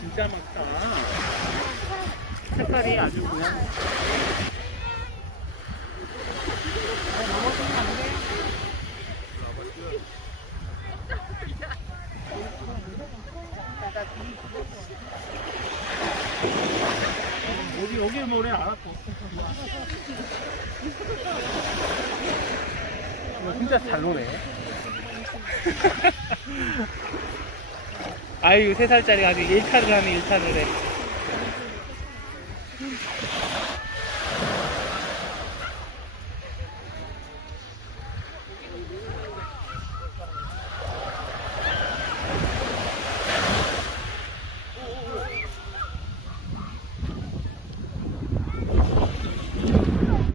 진짜 많다. 색깔이 아주 그냥. 여기 모래 알았고. 이거 진짜 잘 노네. 아유, 3살짜리가 아주 1타를 하네, 1타를 해.